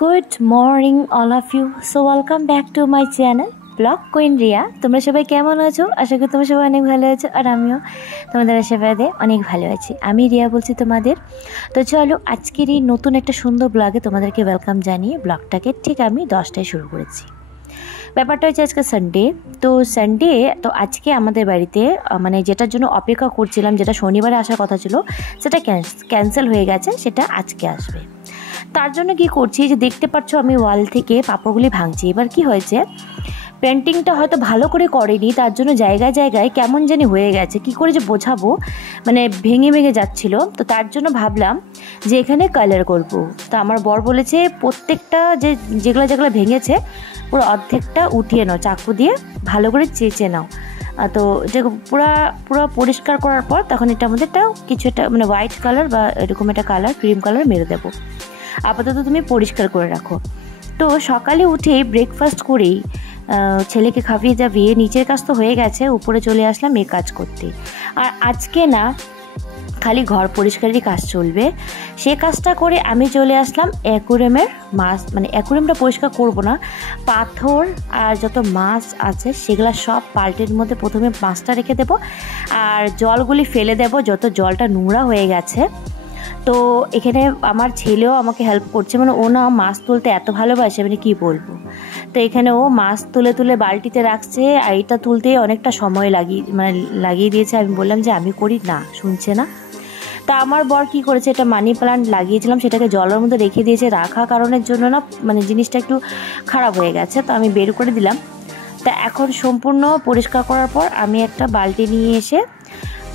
Good morning all of you. So welcome back to my channel blog queen Riya. তোমরা সবাই কেমন আছো? আশা করি তোমরা সবাই অনেক ভালো আছো, আর আমিও তোমাদের আশীর্বাদে অনেক ভালো আছি। আমি রিয়া বলছি তোমাদের। তো চলো আজকের এই নতুন একটা সুন্দর ব্লগে তোমাদেরকে ওয়েলকাম জানিয়ে ব্লগটাকে ঠিক আমি 10টায় শুরু করেছি। ব্যাপারটা হচ্ছে আজকে সানডে। তো আজকে আমাদের বাড়িতে মানে যেটার জন্য অপেক্ষা করছিলাম, যেটা শনিবারে আসার কথা ছিল, সেটা ক্যান্সেল হয়ে গেছে, সেটা আজকে আসবে। তার জন্য কি করছি, যে দেখতে পাচ্ছ আমি ওয়াল থেকে পাপড়গুলি ভাঙছি। এবার কি হয়েছে, পেন্টিংটা হয়তো ভালো করে করেনি, তার জন্য জায়গায় জায়গায় কেমন জানি হয়ে গেছে। কি করে যে বোঝাবো, মানে ভেঙে ভেঙে যাচ্ছিল। তো তার জন্য ভাবলাম যে এখানে কালার করব। তো আমার বর বলেছে প্রত্যেকটা যেগুলো ভেঙেছে পুরো অর্ধেকটা উঠিয়ে নাও, চাকু দিয়ে ভালো করে চেঁচে নাও। তো এটা পুরো পরিষ্কার করার পর তখন এটার মধ্যে কিছু একটা মানে হোয়াইট কালার বা এরকম একটা কালার, ক্রিম কালার মেরে দেবো। আপাতত তুমি পরিষ্কার করে রাখো। তো সকালে উঠে ব্রেকফাস্ট করেই ছেলেকে খাইয়ে দাবিয়ে নিচের কাজ তো হয়ে গেছে, উপরে চলে আসলাম এই কাজ করতে। আর আজকে না খালি ঘর পরিষ্কারেরই কাজ চলবে, সে কাজটা করে আমি চলে আসলাম অ্যাকুরিয়ামের মাছ, মানে অ্যাকুরিয়ামটা পরিষ্কার করব না, পাথর আর যত মাছ আছে সেগুলো সব বালতির মধ্যে প্রথমে মাছটা রেখে দেবো, আর জলগুলি ফেলে দেবো যত জলটা নোংরা হয়ে গেছে। তো এখানে আমার ছেলেও আমাকে হেল্প করছে, মানে ও না মাছ তুলতে এত ভালোবাসে, মানে কি বলবো। তো এখানে ও মাছ তুলে তুলে বালতিতে রাখছে, আর এটা তুলতে অনেকটা সময় লাগিয়ে দিয়েছে। আমি বললাম যে আমি করি না, শুনছে না। তা আমার বর কি করেছে, এটা মানি প্লান্ট লাগিয়েছিলাম, সেটাকে জলের মধ্যে রেখে দিয়েছে। রাখা কারণের জন্য না মানে জিনিসটা একটু খারাপ হয়ে গেছে, তো আমি বের করে দিলাম। তা এখন সম্পূর্ণ পরিষ্কার করার পর আমি একটা বালতি নিয়ে এসে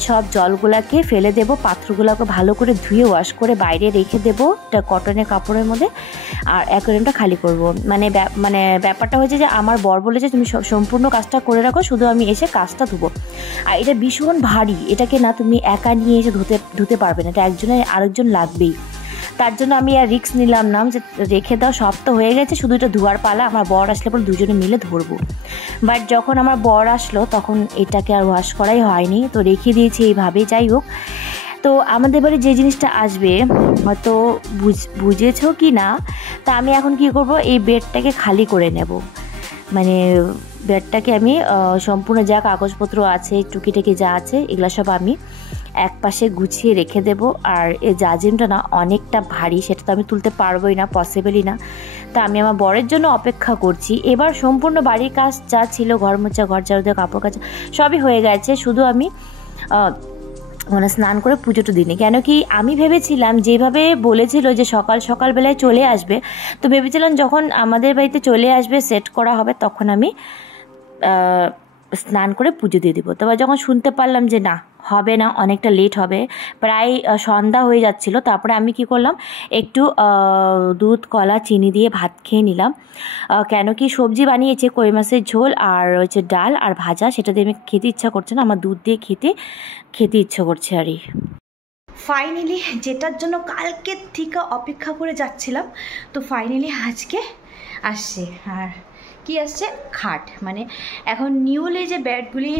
সব জলগুলাকে ফেলে দেব, পাত্রগুলোকে ভালো করে ধুয়ে ওয়াশ করে বাইরে রেখে দেবো একটা কটনের কাপড়ের মধ্যে, আর অ্যাকোয়ারিয়ামটা খালি করব। মানে ব্যাপারটা হয়েছে যে আমার বর বলেছে তুমি সম্পূর্ণ কাজটা করে রাখো, শুধু আমি এসে কাজটা ধুবো। আর এটা ভীষণ ভারী, এটাকে না তুমি একা নিয়ে এসে ধুতে পারবে না, এটা আরেকজন লাগবেই। তার জন্য আমি আর রিস্ক নিলাম না, যে রেখে দাও, সব তো হয়ে গেছে, শুধু এটা ধোয়ার পালা। আমার বর আসলে পর দুজনে মিলে ধরবো। বাট যখন আমার বর আসলো তখন এটাকে আর ওয়াশ করাই হয়নি, তো রেখে দিয়েছি এইভাবে। যাই হোক, তো আমাদের বাড়ি যে জিনিসটা আসবে হয়তো বুঝেছো কি না, তা আমি এখন কি করব, এই বেডটাকে খালি করে নেব। মানে বেডটাকে আমি সম্পূর্ণ যা কাগজপত্র আছে, টুকিটাকি যা আছে, এগুলো সব আমি এক পাশে গুছিয়ে রেখে দেব। আর এই জাজিমটা না অনেকটা ভারী, সেটা তো আমি তুলতে পারবোই না, পসিবলই না। তা আমি আমার বরের জন্য অপেক্ষা করছি। এবার সম্পূর্ণ বাড়ির কাজ যা ছিল, ঘর মোছা, ঘর ঝাড়ু দেওয়া, কাপড় কাচা সবই হয়ে গেছে, শুধু আমি মানে স্নান করে পুজোটা দিইনি। কেন কি আমি ভেবেছিলাম, যেভাবে বলেছিল যে সকালবেলায় চলে আসবে, তো ভেবেছিলাম যখন আমাদের বাড়িতে চলে আসবে, সেট করা হবে, তখন আমি স্নান করে পুজো দিয়ে দিব। তবে যখন শুনতে পারলাম যে না, হবে না, অনেকটা লেট হবে, প্রায় সন্ধ্যা হয়ে যাচ্ছিল, তারপরে আমি কি করলাম, একটু দুধ, কলা, চিনি দিয়ে ভাত খেয়ে নিলাম। কেন কি সবজি বানিয়েছে, কই মাছের ঝোল আর হচ্ছে ডাল আর ভাজা, সেটা দিয়ে আমি খেতে ইচ্ছা করছে না, আমার দুধ দিয়ে খেতে ইচ্ছা করছে। আরই ফাইনালি যেটার জন্য কালকের থেকে অপেক্ষা করে যাচ্ছিলাম, তো ফাইনালি আজকে আসছে। আর কি আসছে, খাট। মানে এখন নিউলি যে বেডগুলি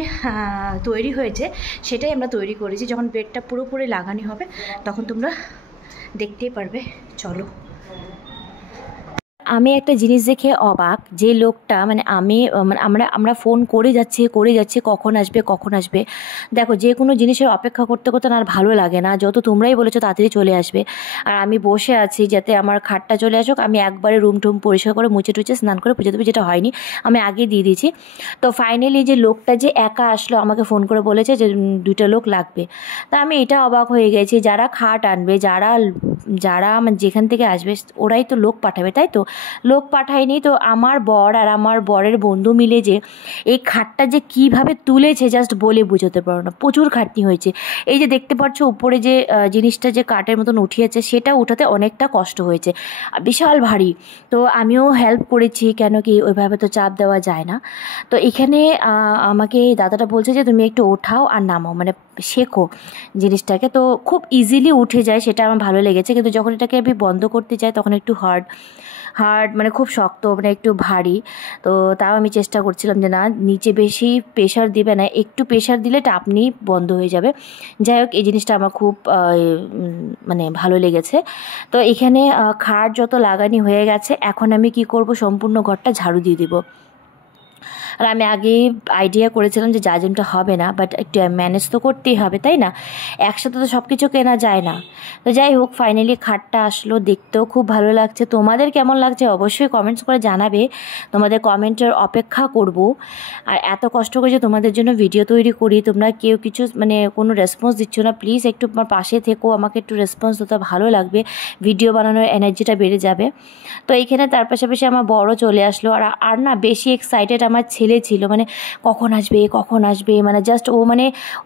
তৈরি হয়েছে সেটাই আমরা তৈরি করেছি। যখন বেডটা পুরোপুরি লাগানো হবে তখন তোমরা দেখতেই পারবে। চলো। আমি একটা জিনিস দেখে অবাক, যে লোকটা মানে আমরা ফোন করে যাচ্ছি কখন আসবে। দেখো, যে কোনো জিনিসের অপেক্ষা করতে করতে না আর ভালো লাগে না, যত তোমরাই বলেছো তাড়াতাড়ি চলে আসবে। আর আমি বসে আছি যাতে আমার খাটটা চলে আসুক, আমি একবারে রুম টুম পরিষ্কার করে মুছে টুচে স্নান করে পুজো দেবো, যেটা হয়নি, আমি আগে দিয়ে দিয়েছি। তো ফাইনালি যে লোকটা যে একা আসলো, আমাকে ফোন করে বলেছে যে 2টা লোক লাগবে। তা আমি এটা অবাক হয়ে গেছি, যারা খাট আনবে, যারা মানে যেখান থেকে আসবে ওরাই তো লোক পাঠাবে, তাই তো? লোক পাঠায়নি। তো আমার বর আর আমার বরের বন্ধু মিলে যে এই খাটটা যে কিভাবে তুলেছে জাস্ট বলে বোঝাতে পারো না, প্রচুর খাটনি হয়েছে। এই যে দেখতে পাচ্ছ উপরে যে জিনিসটা যে কাঠের মতন উঠিয়েছে, সেটা উঠাতে অনেকটা কষ্ট হয়েছে, বিশাল ভারী। তো আমিও হেল্প করেছি, কেন কি ওইভাবে তো চাপ দেওয়া যায় না। তো এখানে আমাকে দাদাটা বলছে যে তুমি একটু ওঠাও আর নামাও, মানে শেখো জিনিসটাকে। তো খুব ইজিলি উঠে যায়, সেটা আমার ভালো লেগেছে। কিন্তু যখন এটাকে আমি বন্ধ করতে চাই তখন একটু হার্ড হার্ড, মানে খুব শক্ত, মানে একটু ভারী। তো তাও আমি চেষ্টা করছিলাম যে না, নিচে বেশি প্রেশার দিবে না, একটু প্রেশার দিলে টাপনি বন্ধ হয়ে যাবে। যাই হোক, এই জিনিসটা আমার খুব মানে ভালো লেগেছে। তো এখানে খাট যত লাগানি হয়ে গেছে, এখন আমি কি করব, সম্পূর্ণ ঘরটা ঝাড়ু দিয়ে দিব। আর আমি আগেই আইডিয়া করেছিলাম যে জাজিমটা হবে না, বাট একটু ম্যানেজ তো করতেই হবে, তাই না? একসাথে তো সব কিছু কেনা যায় না। তো যাই হোক, ফাইনালি খাটটা আসলো, দেখতেও খুব ভালো লাগছে। তোমাদের কেমন লাগছে অবশ্যই কমেন্টস করে জানাবে, তোমাদের কমেন্টের অপেক্ষা করব। আর এত কষ্ট করে যে তোমাদের জন্য ভিডিও তৈরি করি, তোমরা কেউ কিছু মানে কোনো রেসপন্স দিচ্ছ না, প্লিজ একটু আমার পাশে থেকো, আমাকে একটু রেসপন্স দিতে ভালো লাগবে, ভিডিও বানানোর এনার্জিটা বেড়ে যাবে। তো এইখানে তার পাশাপাশি আমার বড় চলে আসলো। আর না, বেশি এক্সাইটেড আমার ছেলে ছিল, মানে কখন আসবে কখন আসবে, মানে জাস্ট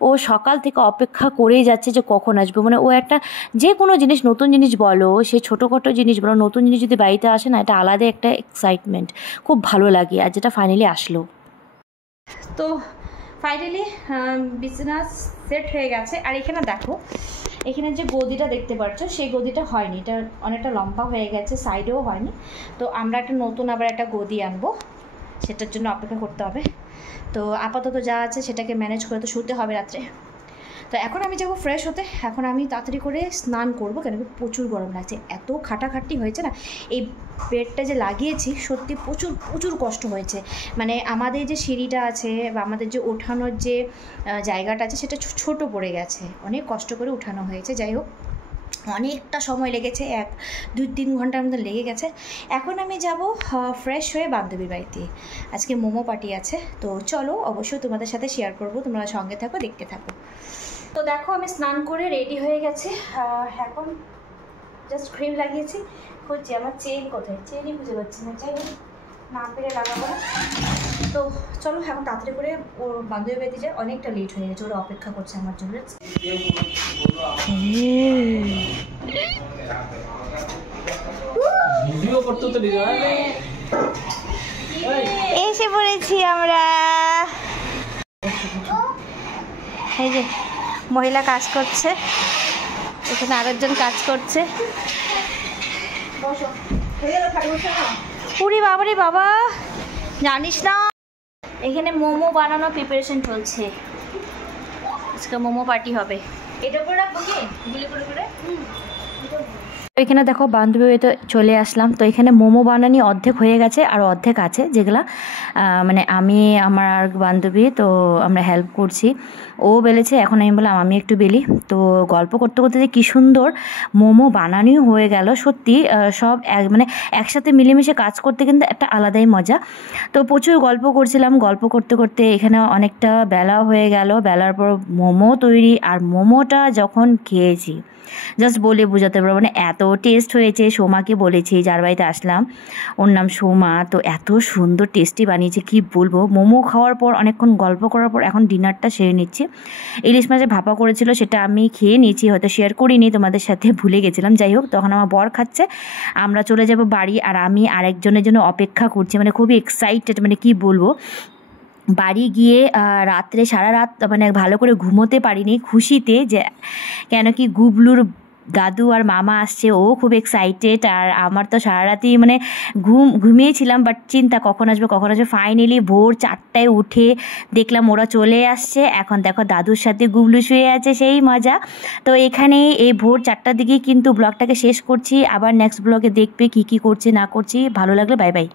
ও সকাল থেকে অপেক্ষা করেই যাচ্ছে যে কখন আসবে। মানে ও একটা যে কোনো জিনিস, নতুন জিনিস বলো, সে ছোটোখাটো জিনিস বলো, নতুন জিনিস যদি বাড়িতে আসে না, এটা আলাদা একটা এক্সাইটমেন্ট, খুব ভালো লাগে। আর যেটা ফাইনালি আসলো, তো ফাইনালি বিছানা সেট হয়ে গেছে। আর এখানে দেখো, এখানে যে গদিটা দেখতে পাচ্ছ, সেই গদিটা হয়নি, এটা অনেকটা লম্বা হয়ে গেছে, সাইডেও হয়নি। তো আমরা একটা নতুন আবার একটা গদি আনবো, সেটার জন্য অপেক্ষা করতে হবে। তো আপাতত যা আছে সেটাকে ম্যানেজ করে তো শুতে হবে রাত্রে। তো এখন আমি যাবো ফ্রেশ হতে, এখন আমি তাড়াতাড়ি করে স্নান করবো, কেন কি প্রচুর গরম লাগছে, এত খাটাখাটনি হয়েছে না। এই বেডটা যে লাগিয়েছি, সত্যি প্রচুর প্রচুর কষ্ট হয়েছে। মানে আমাদের যে সিঁড়িটা আছে বা আমাদের যে ওঠানোর যে জায়গাটা আছে, সেটা ছোট পড়ে গেছে, অনেক কষ্ট করে উঠানো হয়েছে। যাই হোক, অনেকটা সময় লেগেছে, 1-2-3 ঘন্টার মধ্যে লেগে গেছে। এখন আমি যাব ফ্রেশ হয়ে বান্ধবীর বাড়িতে, আজকে মোমো পার্টি আছে। তো চলো, অবশ্যই তোমাদের সাথে শেয়ার করব, তোমরা সঙ্গে থাকো, দেখতে থাকো। তো দেখো, আমি স্নান করে রেডি হয়ে গেছে, এখন জাস্ট ক্রিম লাগিয়েছি, খুঁজছি আমার চেন কোথায়, চেনই খুঁজে পাচ্ছি না। যাই হোক, না পেরে লাগাবো না। তো চলো এখন তাড়াতাড়ি করে ওর বান্ধবী বাড়িতে যায়, অনেকটা লেট হয়ে গেছে, ওরা অপেক্ষা করছে আমার জন্য। এসে পড়েছি আমরা, এই যে মহিলা কাজ করছে, এখানে আরেকজন কাজ করছে। পুরি বাবারে বাবা, জানিস না, এখানে মোমো বানানোর প্রিপারেশন চলছে, আজকে মোমো পার্টি হবে। এটা করে রাখবো কি গুলি করে করে। এখানে দেখো, বান্ধবী বাড়িতে চলে আসলাম। তো এখানে মোমো বানানি অর্ধেক হয়ে গেছে, আর অর্ধেক আছে, যেগুলা মানে আমি আমার বান্ধবী, তো আমরা হেল্প করছি। ও বেলেছে, এখন আমি বললাম আমি একটু বেলি। তো গল্প করতে করতে যে কী সুন্দর মোমো বানানিও হয়ে গেল, সত্যি সব মানে একসাথে মিলেমিশে কাজ করতে কিন্তু একটা আলাদাই মজা। তো প্রচুর গল্প করছিলাম, গল্প করতে করতে এখানে অনেকটা বেলা হয়ে গেল। বেলার পর মোমো তৈরি, আর মোমোটা যখন খেয়েছি জাস্ট বলে বোঝাতে পারবো না, এত টেস্ট হয়েছে। সোমাকে বলেছি, যার বাড়িতে আসলাম ওর নাম সোমা, তো এত সুন্দর টেস্টি বানিয়েছে কি বলবো। মোমো খাওয়ার পর অনেকক্ষণ গল্প করার পর এখন ডিনারটা সেরে নিচ্ছি। ইলিশ মাছের ভাপা করেছিল, সেটা আমি খেয়ে নিয়েছি, হয়তো শেয়ার করিনি তোমাদের সাথে, ভুলে গেছিলাম। যাই হোক, তখন আমার বর খাচ্ছে, আমরা চলে যাব বাড়ি, আর আমি আরেকজনের জন্য অপেক্ষা করছি, মানে খুবই এক্সাইটেড, মানে কি বলবো। বাড়ি গিয়ে রাত্রে সারা রাত মানে ভালো করে ঘুমোতে পারিনি খুশিতে, যে কেন কি গুবলুর দাদু আর মামা আসছে, ও খুব এক্সাইটেড। আর আমার তো সারা রাতই মানে ঘুমিয়েছিলাম, বাট চিন্তা কখন আসবে কখন আসবে। ফাইনালি ভোর 4টায় উঠে দেখলাম ওরা চলে আসছে। এখন দেখো, দাদুর সাথে গুবলু শুয়ে আছে, সেই মজা। তো এখানে এই ভোর 4টার দিকেই কিন্তু ব্লগটাকে শেষ করছি। আবার নেক্সট ব্লগে দেখবে কী কী করছি না করছি। ভালো লাগলে বাই বাই।